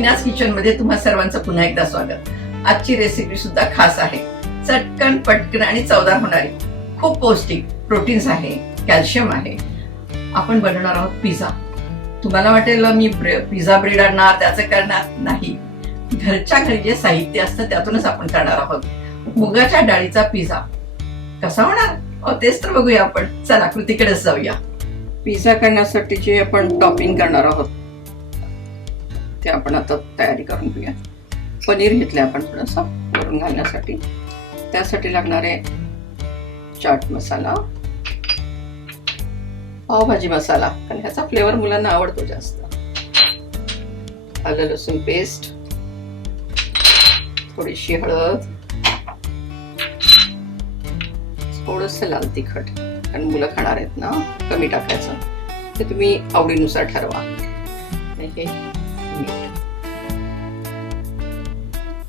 मीनाज kitchen मध्ये तुम्हा सर्वांचं पुन्हा एकदा स्वागत. आजची रेसिपी सुद्धा खास आहे. चटकन पटकन आणि चवदार होणारी, खूप पौष्टिक, प्रोटीन्स आहे, कॅल्शियम आहे. आपण बनवणार आहोत पिझ्झा. तुम्हाला वाटेल मी पिझ्झा ब्रेड आणणार त्याचं करणार नाही. घरच्या घरी जे साहित्य असतं त्यातूनच आपण करणार आहोत. मुगाच्या डाळीचा पिझ्झा कसा होणार तेच तर बघूया आपण. चला कृतीकडेच जाऊया. पिझ्झा करण्यासाठी जे आपण टॉपिंग करणार आहोत ते आपण आता तयारी करून घेऊया. पनीर घेतले आपण थोडंसं वरून घालण्यासाठी. त्यासाठी लागणारे चाट मसाला, पावभाजी मसाला, कारण ह्याचा फ्लेवर मुलांना आवडतो जास्त. आलं लसूण पेस्ट, थोडीशी हळद, थोडंसं लाल तिखट, कारण मुलं खाणार आहेत ना. कमी टाकायचं, ते तुम्ही आवडीनुसार ठरवा. हे मीठ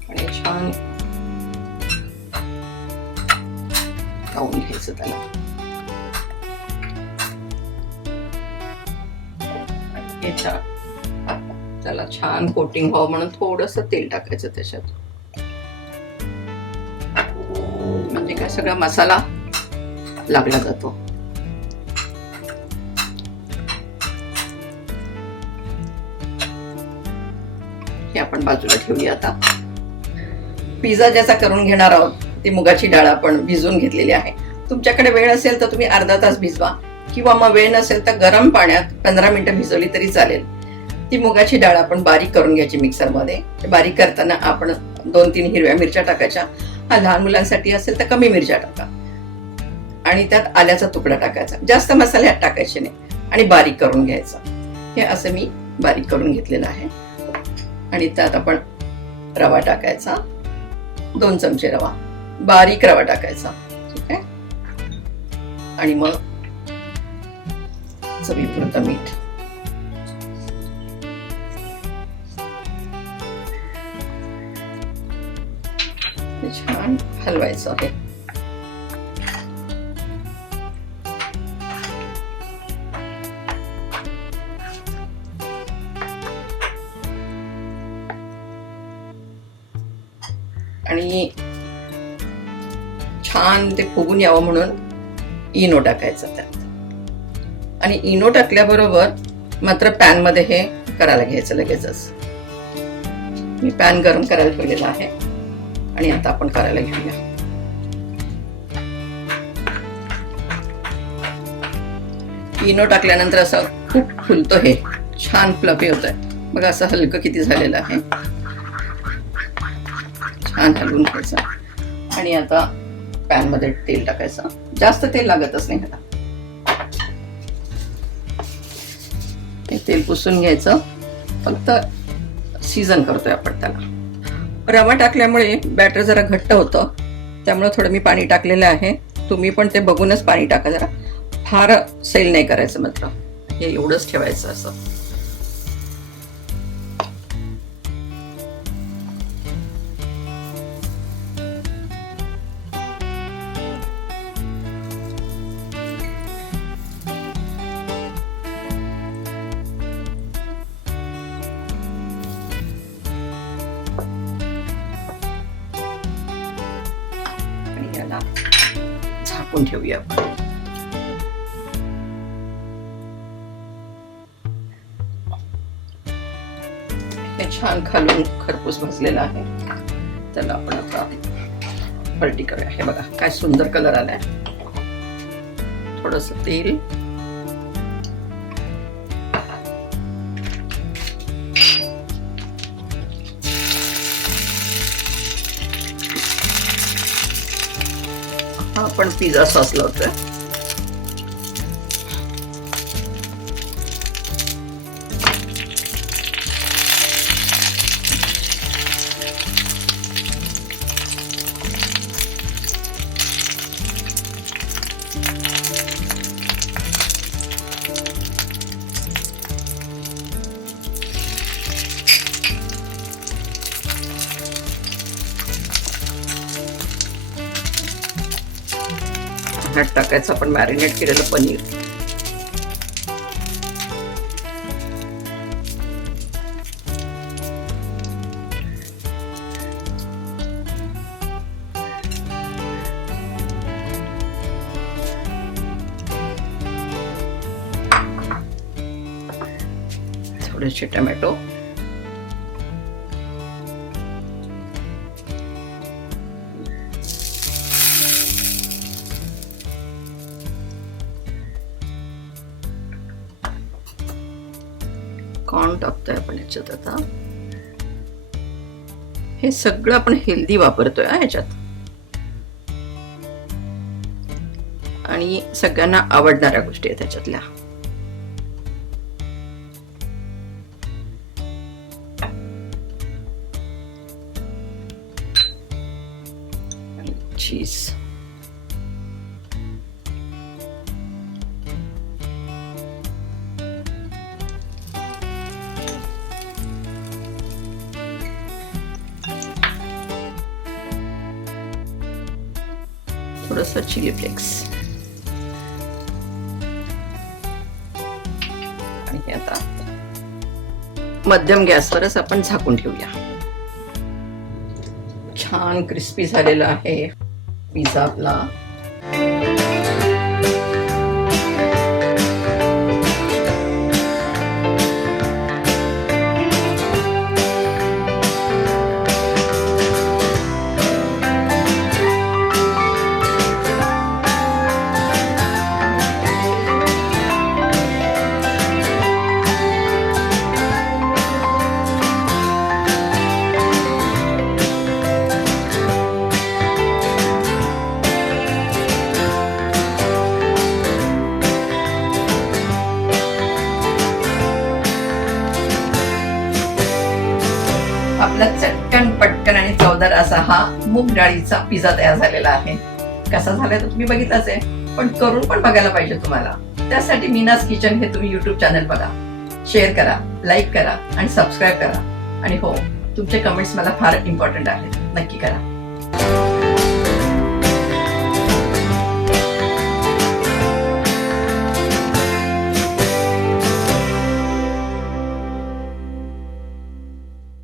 आणि छान लावून घ्यायचं त्याला. त्याला छान कोटिंग व्हावं म्हणून थोडंसं तेल टाकायचं त्याच्यात. म्हणजे काय सगळा मसाला लागला जातो. हे आपण बाजूला ठेवूया. आता पिझ्झा ज्याचा करून घेणार आहोत ती मुगाची डाळ आपण भिजवून घेतलेली आहे. तुमच्याकडे वेळ असेल तर तुम्ही अर्धा तास भिजवा, किंवा मग वेळ नसेल तर गरम पाण्यात 15 मिनिटं भिजवली तरी चालेल. ती मुगाची डाळ आपण बारीक करून घ्यायची मिक्सरमध्ये. बारीक करताना आपण 2-3 हिरव्या मिरच्या टाकायच्या. लहान मुलांसाठी असेल तर कमी मिरच्या टाका. आणि त्यात आल्याचा तुकडा टाकायचा. जास्त मसाले यात टाकायचे नाही. आणि बारीक करून घ्यायचं. हे असं मी बारीक करून घेतलेलं आहे. आणि त्यात आपण रवा टाकायचा. 2 चमचे रवा, बारीक रवा टाकायचा. ठीक आहे. आणि मग चवीपुरतं मीठ. छान हलवायचं आहे. आणि छान ते फुगून यावं म्हणून इनो टाकायचं त्यात. आणि इनो टाकल्याबरोबर मात्र पॅन मध्ये हे करायला घ्यायचं लगेचच. मी पॅन गरम करायला ठेवलेला आहे आणि आता आपण करायला घेऊया. इनो टाकल्यानंतर असं खूप फुलतो, हे छान फ्लफी होत आहे. बघा असं हलकं किती झालेलं आहे. छान हलवून घ्यायचं. आणि आता पॅन मध्ये तेल टाकायचं. जास्त तेल लागतच नाही ह्याला. तेल पुसून घ्यायचं. फक्त सीझन करतोय आपण त्याला. रवा टाकल्यामुळे बॅटर जरा घट्ट होतं, त्यामुळे थोडं मी पाणी टाकलेलं आहे. तुम्ही पण ते बघूनच पाणी टाका. जरा फार सैल नाही करायचं, मात्र हे एवढंच ठेवायचं असं. झाकून ठेवूया आपण. हे छान खालून खरपूस भाजलेलं आहे. त्याला आपण आता पलटी करूया. हे बघा काय सुंदर कलर आलाय. थोडस तेल, आपण पिझ्झा सॉस लावतोय. ह्यात टाकायचं आपण मॅरिनेट केलेलं पनीर. थोडेसे टोमॅटो, कॉर्न टाकतोय आपण याच्यात. आता हे सगळं आपण हेल्दी वापरतोय ह्याच्यात आणि सगळ्यांना आवडणाऱ्या गोष्टी आहेत त्याच्यातल्या. चीज, थोडस चिली फ्लेक्स आणि हे आता मध्यम गॅसवरच आपण झाकून ठेवूया. छान क्रिस्पी झालेला आहे पिझ्झा आपला. आपला चटकन पटकन आणि चवदार असा हा मूग डाळीचा पिझ्झा तयार झालेला आहे. कसा झालाय तर तुम्ही बघितलाच आहे, पण करून पण बघायला पाहिजे तुम्हाला. त्यासाठी मीनाज किचन हे तुम्ही युट्यूब चॅनल बघा, शेअर करा, लाईक करा आणि सबस्क्राईब करा. आणि हो, तुमचे कमेंट्स मला फार इम्पॉर्टंट आहेत, नक्की करा.